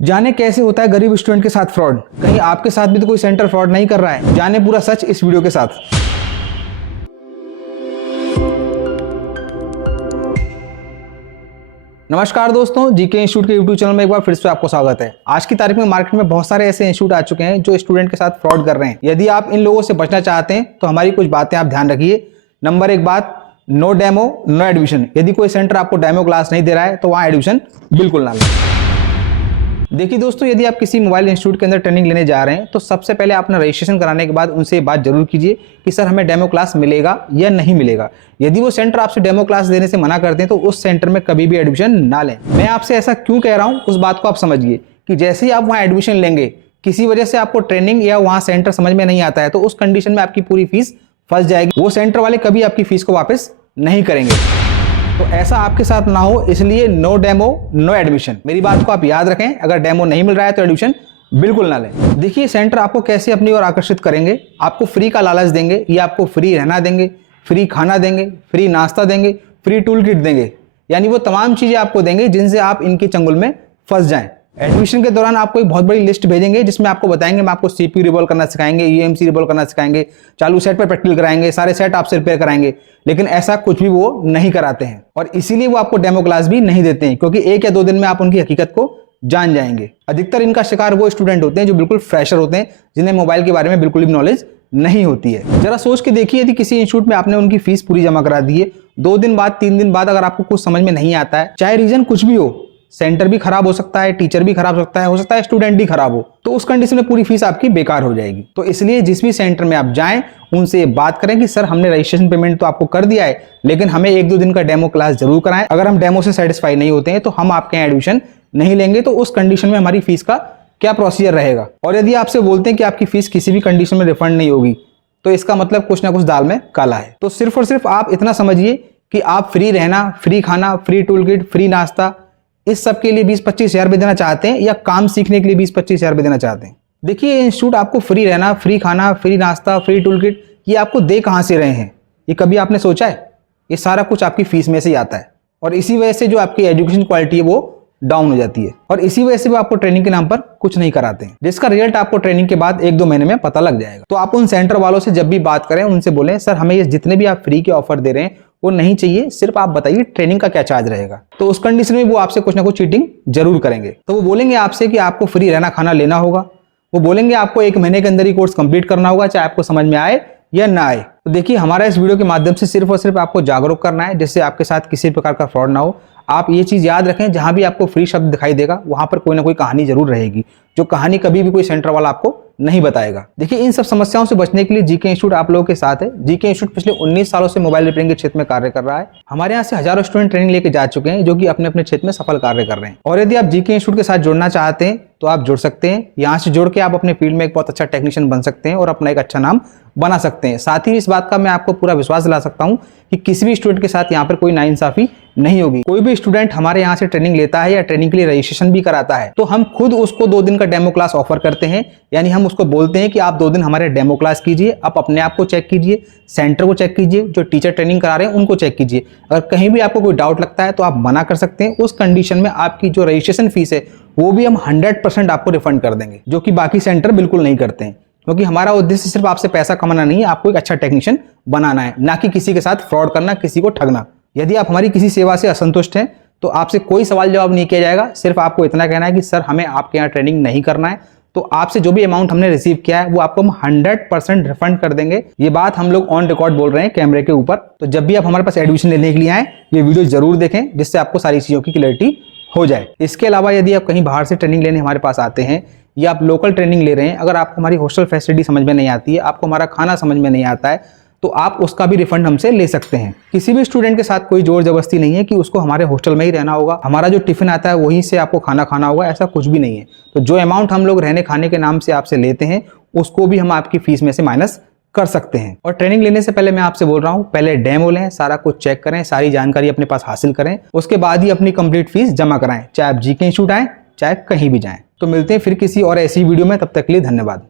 जाने कैसे होता है गरीब स्टूडेंट के साथ फ्रॉड। कहीं आपके साथ भी तो कोई सेंटर फ्रॉड नहीं कर रहा है। जाने पूरा सच इस वीडियो के साथ। नमस्कार दोस्तों, जीके इंस्टीट्यूट के यूट्यूब चैनल में एक बार फिर से आपको स्वागत है। आज की तारीख में मार्केट में बहुत सारे ऐसे इंस्टीट्यूट आ चुके हैं जो स्टूडेंट के साथ फ्रॉड कर रहे हैं। यदि आप इन लोगों से बचना चाहते हैं तो हमारी कुछ बातें आप ध्यान रखिए। नंबर एक बात, नो डेमो नो एडमिशन। यदि कोई सेंटर आपको डेमो क्लास नहीं दे रहा है तो वहां एडमिशन बिल्कुल ना लें। देखिए दोस्तों, यदि आप किसी मोबाइल इंस्टीट्यूट के अंदर ट्रेनिंग लेने जा रहे हैं तो सबसे पहले अपना रजिस्ट्रेशन कराने के बाद उनसे बात जरूर कीजिए कि सर हमें डेमो क्लास मिलेगा या नहीं मिलेगा। यदि वो सेंटर आपसे डेमो क्लास देने से मना करते हैं तो उस सेंटर में कभी भी एडमिशन ना लें। मैं आपसे ऐसा क्यों कह रहा हूं उस बात को आप समझिए कि जैसे ही आप वहां एडमिशन लेंगे, किसी वजह से आपको ट्रेनिंग या वहां सेंटर समझ में नहीं आता है तो उस कंडीशन में आपकी पूरी फीस फंस जाएगी। वो सेंटर वाले कभी आपकी फीस को वापस नहीं करेंगे। तो ऐसा आपके साथ ना हो, इसलिए नो डेमो नो एडमिशन। मेरी बात को आप याद रखें। अगर डेमो नहीं मिल रहा है तो एडमिशन बिल्कुल ना लें। देखिए, सेंटर आपको कैसे अपनी ओर आकर्षित करेंगे। आपको फ्री का लालच देंगे, या आपको फ्री रहना देंगे, फ्री खाना देंगे, फ्री नाश्ता देंगे, फ्री टूल किट देंगे। यानी वो तमाम चीजें आपको देंगे जिनसे आप इनके चंगुल में फंस जाएं। एडमिशन के दौरान आपको एक बहुत बड़ी लिस्ट भेजेंगे जिसमें आपको बताएंगे हम आपको सीपीयू रिवॉल्व करना सिखाएंगे, यूएमसी रिवॉल्व करना सिखाएंगे, चालू सेट पर प्रैक्टिकल कराएंगे, सारे सेट आपसे रिपेयर कराएंगे। लेकिन ऐसा कुछ भी वो नहीं कराते हैं और इसीलिए वो आपको डेमो क्लास भी नहीं देते हैं, क्योंकि 1 या 2 दिन में आप उनकी हकीकत को जान जाएंगे। अधिकतर इनका शिकार वो स्टूडेंट होते हैं जो बिल्कुल फ्रेशर होते हैं, जिन्हें मोबाइल के बारे में बिल्कुल भी नॉलेज नहीं होती है। जरा सोच के देखिए, यदि किसी इंस्टीट्यूट में आपने उनकी फीस पूरी जमा करा दी है, 2 दिन बाद 3 दिन बाद अगर आपको कुछ समझ में नहीं आता है, चाहे रीजन कुछ भी हो, सेंटर भी खराब हो सकता है, टीचर भी खराब हो सकता है स्टूडेंट भी खराब हो, तो उस कंडीशन में पूरी फीस आपकी बेकार हो जाएगी। तो इसलिए जिस भी सेंटर में आप जाएं उनसे बात करें कि सर हमने रजिस्ट्रेशन पेमेंट तो आपको कर दिया है, लेकिन हमें 1-2 दिन का डेमो क्लास जरूर कराएं। अगर हम डेमो से सेटिस्फाई नहीं होते हैं तो हम आपके यहाँ एडमिशन नहीं लेंगे। तो उस कंडीशन में हमारी फीस का क्या प्रोसीजर रहेगा। और यदि आपसे बोलते हैं कि आपकी फीस किसी भी कंडीशन में रिफंड नहीं होगी तो इसका मतलब कुछ ना कुछ दाल में काला है। तो सिर्फ और सिर्फ आप इतना समझिए कि आप फ्री रहना, फ्री खाना, फ्री टूल किट, फ्री नाश्ता, इस सब के लिए 20-25 हज़ार रुपये देना चाहते हैं या काम सीखने के लिए 20-25 हज़ार रुपये देना चाहते हैं। देखिए, इंस्टीट्यूट आपको फ्री रहना, फ्री खाना, फ्री नाश्ता, फ्री टूल किट ये आपको दे कहां से रहे हैं, ये कभी आपने सोचा है? ये सारा कुछ आपकी फीस में से ही आता है और इसी वजह से जो आपकी एजुकेशन क्वालिटी है वो डाउन हो जाती है और इसी वजह से वो आपको ट्रेनिंग के नाम पर कुछ नहीं कराते हैं, जिसका रिजल्ट आपको ट्रेनिंग के बाद 1-2 महीने में पता लग जाएगा। तो आप उन सेंटर वालों से जब भी बात करें उनसे बोलें सर हमें ये जितने भी आप फ्री के ऑफर दे रहे हैं वो नहीं चाहिए, सिर्फ आप बताइए ट्रेनिंग का क्या चार्ज रहेगा। तो उस कंडीशन में वो आपसे कुछ ना कुछ चीटिंग जरूर करेंगे। तो वो बोलेंगे आपसे कि आपको फ्री रहना खाना लेना होगा, वो बोलेंगे आपको 1 महीने के अंदर ही कोर्स कंप्लीट करना होगा, चाहे आपको समझ में आए या ना आए। तो देखिए, हमारा इस वीडियो के माध्यम से सिर्फ और सिर्फ आपको जागरूक करना है जिससे आपके साथ किसी प्रकार का फ्रॉड ना हो। आप ये चीज याद रखें, जहां भी आपको फ्री शब्द दिखाई देगा वहां पर कोई ना कोई कहानी जरूर रहेगी, जो कहानी कभी भी कोई सेंटर वाला आपको नहीं बताएगा। देखिए, इन सब समस्याओं से बचने के लिए जीके इंस्टीट्यूट आप लोगों के साथ है। जीके इंस्टीट्यूट पिछले 19 सालों से मोबाइल रिपेयरिंग के क्षेत्र में कार्य कर रहा है। हमारे यहाँ से हजारों स्टूडेंट ट्रेनिंग लेके जा चुके हैं जो कि अपने अपने क्षेत्र में सफल कार्य कर रहे हैं। और यदि आप जीके इंस्टीट्यूट के साथ जुड़ना चाहते हैं तो आप जुड़ सकते हैं। यहाँ से जुड़ के आप अपने फील्ड में एक बहुत अच्छा टेक्नीशियन बन सकते हैं और अपना एक अच्छा नाम बना सकते हैं। साथ ही इस बात का मैं आपको पूरा विश्वास दिला सकता हूं कि किसी भी स्टूडेंट के साथ यहाँ पर कोई नाइंसाफी नहीं होगी। कोई भी स्टूडेंट हमारे यहाँ से ट्रेनिंग लेता है या ट्रेनिंग के लिए रजिस्ट्रेशन भी कराता है तो हम खुद उसको 2 दिन का डेमो क्लास ऑफर करते हैं। यानी हम उसको बोलते हैं कि आप 2 दिन हमारे डेमो क्लास कीजिए, आप अपने आप को चेक कीजिए, सेंटर को चेक कीजिए, जो टीचर ट्रेनिंग करा रहे हैं उनको चेक कीजिए। अगर कहीं भी आपको कोई डाउट लगता है तो आप मना कर सकते हैं। उस कंडीशन में आपकी जो रजिस्ट्रेशन फीस है वो भी हम 100% आपको रिफंड कर देंगे, जो कि बाकी सेंटर बिल्कुल नहीं करते हैं। क्योंकि हमारा उद्देश्य सिर्फ आपसे पैसा कमाना नहीं है, आपको एक अच्छा टेक्नीशियन बनाना है, ना कि किसी के साथ फ्रॉड करना, किसी को ठगना। यदि आप हमारी किसी सेवा से असंतुष्ट हैं तो आपसे कोई सवाल जवाब नहीं किया जाएगा। सिर्फ आपको इतना कहना है कि सर हमें आपके यहाँ ट्रेनिंग नहीं करना है, तो आपसे जो भी अमाउंट हमने रिसीव किया है वो आपको हम 100% रिफंड कर देंगे। ये बात हम लोग ऑन रिकॉर्ड बोल रहे हैं कैमरे के ऊपर। तो जब भी आप हमारे पास एडमिशन लेने के लिए आए ये वीडियो जरूर देखें, जिससे आपको सारी चीज़ों की क्लैरिटी हो जाए। इसके अलावा यदि आप कहीं बाहर से ट्रेनिंग लेने हमारे पास आते हैं या आप लोकल ट्रेनिंग ले रहे हैं, अगर आपको हमारी हॉस्टल फैसिलिटी समझ में नहीं आती है, आपको हमारा खाना समझ में नहीं आता है, तो आप उसका भी रिफंड हमसे ले सकते हैं। किसी भी स्टूडेंट के साथ कोई जोर जबरदस्ती नहीं है कि उसको हमारे हॉस्टल में ही रहना होगा, हमारा जो टिफिन आता है वहीं से आपको खाना खाना होगा, ऐसा कुछ भी नहीं है। तो जो अमाउंट हम लोग रहने खाने के नाम से आपसे लेते हैं उसको भी हम आपकी फीस में से माइनस कर सकते हैं। और ट्रेनिंग लेने से पहले मैं आपसे बोल रहा हूं, पहले डेमो लें, सारा कुछ चेक करें, सारी जानकारी अपने पास हासिल करें, उसके बाद ही अपनी कंप्लीट फीस जमा कराएं, चाहे आप जीके इंस्टीट्यूट आए चाहे कहीं भी जाएं। तो मिलते हैं फिर किसी और ऐसी वीडियो में, तब तक के लिए धन्यवाद।